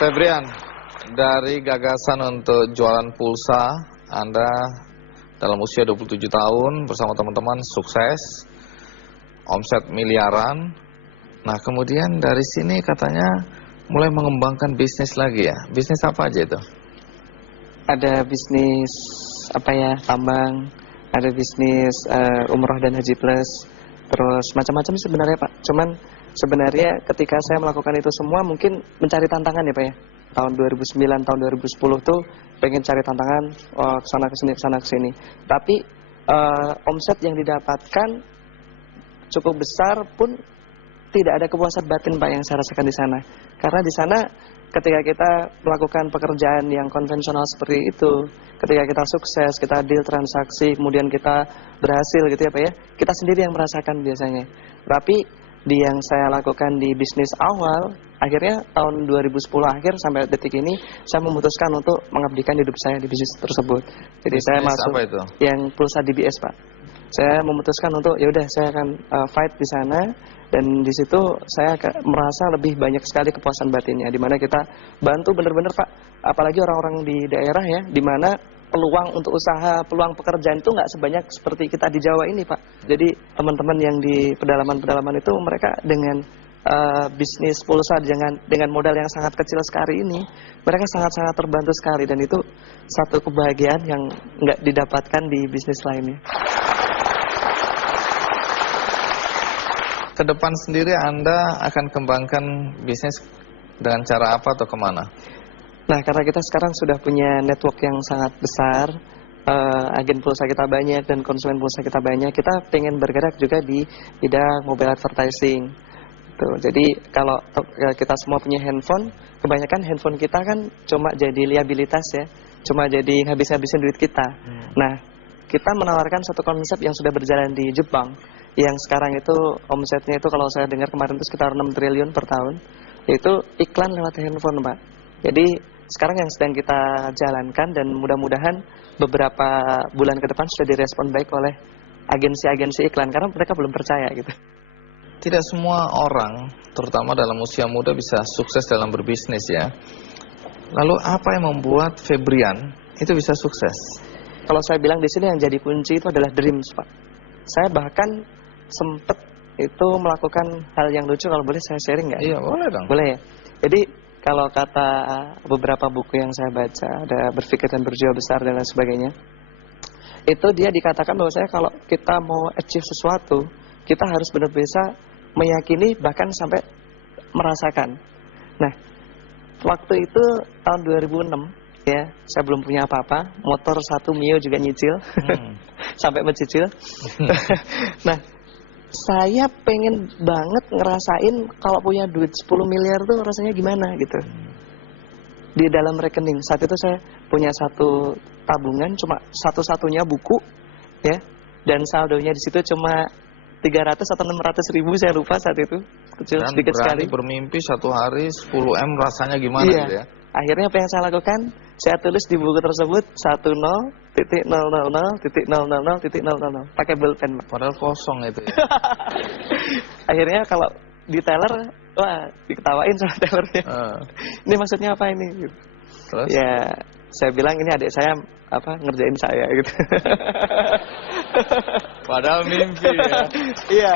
Febrian, dari gagasan untuk jualan pulsa, Anda dalam usia 27 tahun bersama teman-teman sukses, omset miliaran. Nah, kemudian dari sini katanya mulai mengembangkan bisnis lagi ya. Bisnis apa aja itu? Ada bisnis tambang, ada bisnis umroh dan haji plus, terus macam-macam sebenarnya Pak. Cuman sebenarnya ketika saya melakukan itu semua mungkin mencari tantangan ya Pak ya. Tahun 2009, tahun 2010 tuh pengen cari tantangan, kesana kesini kesana kesini. Tapi omset yang didapatkan cukup besar pun tidak ada kepuasan batin Pak yang saya rasakan di sana. Karena di sana ketika kita melakukan pekerjaan yang konvensional seperti itu, ketika kita sukses, kita deal transaksi, kemudian kita berhasil gitu ya Pak ya, kita sendiri yang merasakan biasanya. Tapi di yang saya lakukan di bisnis awal, akhirnya tahun 2010 akhir sampai detik ini, saya memutuskan untuk mengabdikan hidup saya di bisnis tersebut. Jadi Bisnis saya masuk apa itu? yang pulsa DBS Pak. Saya memutuskan untuk ya udah saya akan fight di sana, dan di situ saya merasa lebih banyak sekali kepuasan batinnya, di mana kita bantu bener-bener Pak, apalagi orang-orang di daerah ya, di mana peluang untuk usaha, peluang pekerjaan itu nggak sebanyak seperti kita di Jawa ini Pak. Jadi teman-teman yang di pedalaman-pedalaman itu mereka dengan bisnis pulsa dengan modal yang sangat kecil sekali ini, mereka sangat-sangat terbantu sekali, dan itu satu kebahagiaan yang nggak didapatkan di bisnis lainnya. Ke depan sendiri Anda akan kembangkan bisnis dengan cara apa atau kemana? Nah, karena kita sekarang sudah punya network yang sangat besar, agen pulsa kita banyak dan konsumen pulsa kita banyak, kita pengen bergerak juga di bidang mobile advertising. Tuh, jadi kalau kita semua punya handphone, kebanyakan handphone kita kan cuma jadi liabilitas ya, cuma jadi habis-habisin duit kita. Nah, kita menawarkan satu konsep yang sudah berjalan di Jepang, yang sekarang itu omsetnya itu kalau saya dengar kemarin itu sekitar 6 triliun per tahun, yaitu iklan lewat handphone Pak. Jadi sekarang yang sedang kita jalankan, dan mudah-mudahan beberapa bulan ke depan sudah direspon baik oleh agensi-agensi iklan, karena mereka belum percaya gitu. Tidak semua orang, terutama dalam usia muda, bisa sukses dalam berbisnis ya. Lalu apa yang membuat Febrian itu bisa sukses? Kalau saya bilang di sini yang jadi kunci itu adalah dreams Pak. Saya bahkan sempat itu melakukan hal yang lucu, kalau boleh saya sharing nggak? Iya, boleh dong. Boleh ya. Jadi kalau kata beberapa buku yang saya baca, ada Berpikir dan Berjiwa Besar dan lain sebagainya, itu dia dikatakan bahwa saya kalau kita mau achieve sesuatu, kita harus benar-benar bisa meyakini bahkan sampai merasakan. Nah, waktu itu tahun 2006 ya, saya belum punya apa-apa, motor satu Mio juga nyicil, sampai mencicil. Nah, saya pengen banget ngerasain kalau punya duit 10 miliar tuh rasanya gimana gitu. Di dalam rekening, saat itu saya punya satu tabungan, cuma satu-satunya buku ya, dan saldonya di situ cuma 300 atau 600 ribu, saya lupa saat itu, kecil Dan sedikit sekali. Bermimpi satu hari 10M rasanya gimana gitu ya? Akhirnya apa yang saya lakukan, saya tulis di buku tersebut 10.000.000.000 pakai bolpen. Padahal kosong itu ya. Akhirnya kalau di teller, wah diketawain sama tellernya. Ini maksudnya apa ini? Terus? Ya saya bilang ini adik saya ngerjain saya gitu. Padahal mimpi ya. Iya.